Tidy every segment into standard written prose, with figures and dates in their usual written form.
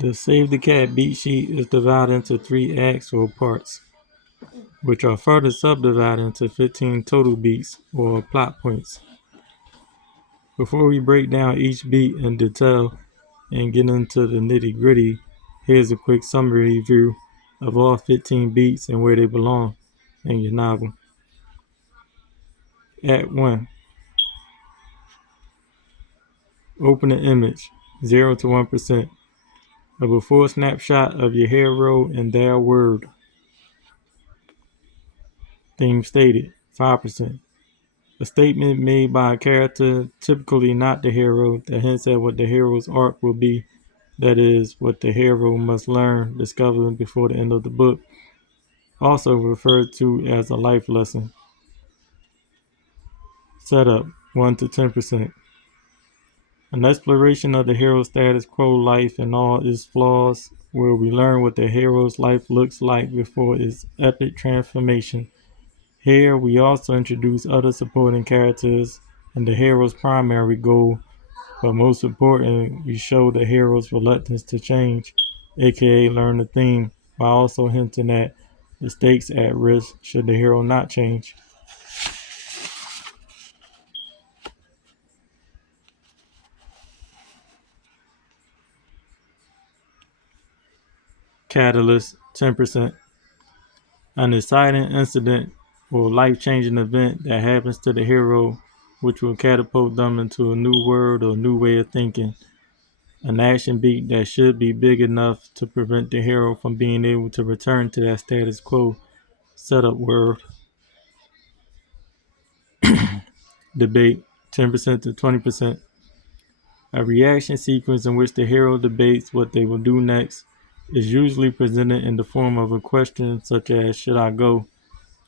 The Save the Cat beat sheet is divided into 3 acts or parts, which are further subdivided into 15 total beats or plot points. Before we break down each beat in detail and get into the nitty-gritty, here's a quick summary view of all 15 beats and where they belong in your novel. Act 1. Open the image, 0 to 1%. A before snapshot of your hero and their word. Theme stated, 5%. A statement made by a character, typically not the hero, that hints at what the hero's arc will be, that is, what the hero must learn, discover before the end of the book, also referred to as a life lesson. Setup, 1 to 10%. An exploration of the hero's status quo life and all its flaws, where we learn what the hero's life looks like before its epic transformation. Here, we also introduce other supporting characters and the hero's primary goal, but most important, we show the hero's reluctance to change, aka learn the theme, by also hinting at the stakes at risk should the hero not change. Catalyst, 10%. An exciting incident or life-changing event that happens to the hero, which will catapult them into a new world or new way of thinking. An action beat that should be big enough to prevent the hero from being able to return to that status quo setup world. Debate, 10% to 20%. A reaction sequence in which the hero debates what they will do next is usually presented in the form of a question such as, should I go?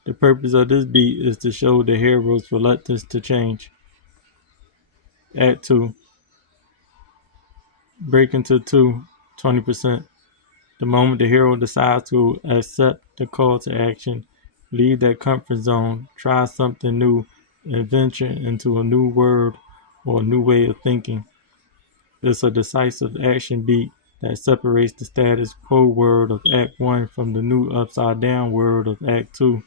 The purpose of this beat is to show the hero's reluctance to change. Act 2. Break into 2, 20%. The moment the hero decides to accept the call to action, leave that comfort zone, try something new, and venture into a new world or a new way of thinking. It's a decisive action beat that separates the status quo world of Act 1 from the new upside down world of Act 2.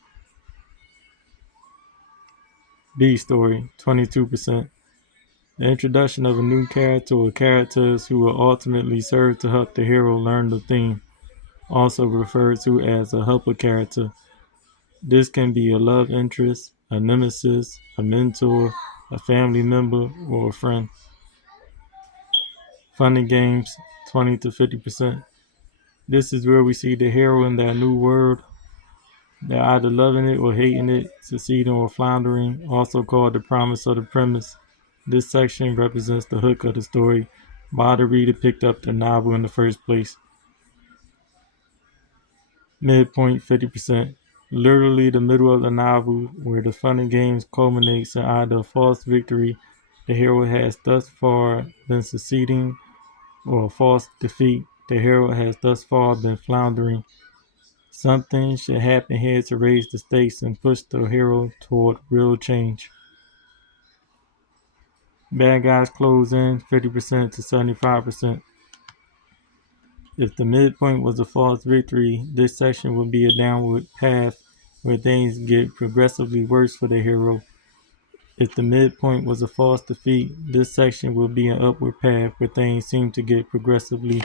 B story, 22%. The introduction of a new character or characters who will ultimately serve to help the hero learn the theme, also referred to as a helper character. This can be a love interest, a nemesis, a mentor, a family member, or a friend. Fun and games, 20 to 50%. This is where we see the hero in their new world. They're either loving it or hating it, succeeding or floundering, also called the promise of the premise. This section represents the hook of the story, why the reader picked up the novel in the first place. Midpoint, 50%. Literally the middle of the novel, where the fun and games culminates in either a false victory, the hero has thus far been succeeding, or a false defeat, the hero has thus far been floundering. Something should happen here to raise the stakes and push the hero toward real change. Bad guys close in 50% to 75%. If the midpoint was a false victory, this section would be a downward path where things get progressively worse for the hero. If the midpoint was a false defeat, this section will be an upward path where things seem to get progressively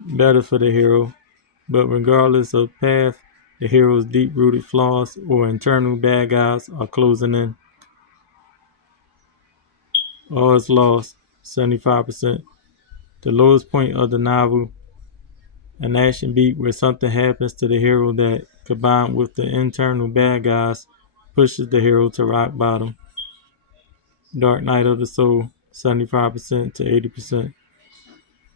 better for the hero. But regardless of path, the hero's deep-rooted flaws or internal bad guys are closing in. All is lost, 75%. The lowest point of the novel, an action beat where something happens to the hero that, combined with the internal bad guys, pushes the hero to rock bottom. Dark Night of the Soul, 75% to 80%.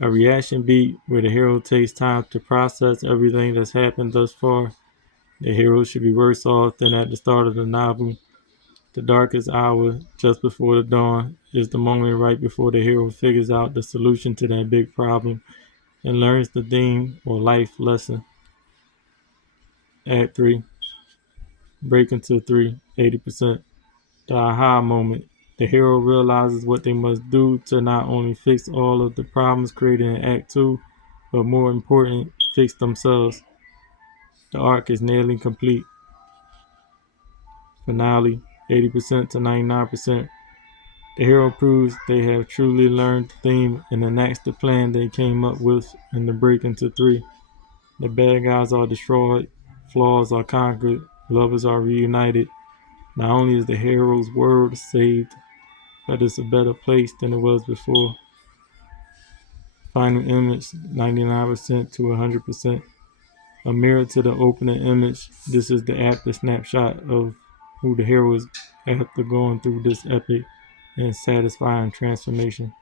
A reaction beat where the hero takes time to process everything that's happened thus far. The hero should be worse off than at the start of the novel. The darkest hour, just before the dawn, is the moment right before the hero figures out the solution to that big problem and learns the theme or life lesson. Act 3. Break into 3, 80%. The aha moment, The hero realizes what they must do to not only fix all of the problems created in Act 2, but more important, fix themselves. The arc is nearly complete. Finale, 80% to 99%. The hero proves they have truly learned the theme and enacts the plan they came up with in the break into 3. The bad guys are destroyed, flaws are conquered, lovers are reunited. Not only is the hero's world saved, but it's a better place than it was before. Final image, 99% to 100%. A mirror to the opening image. This is the after snapshot of who the hero is after going through this epic and satisfying transformation.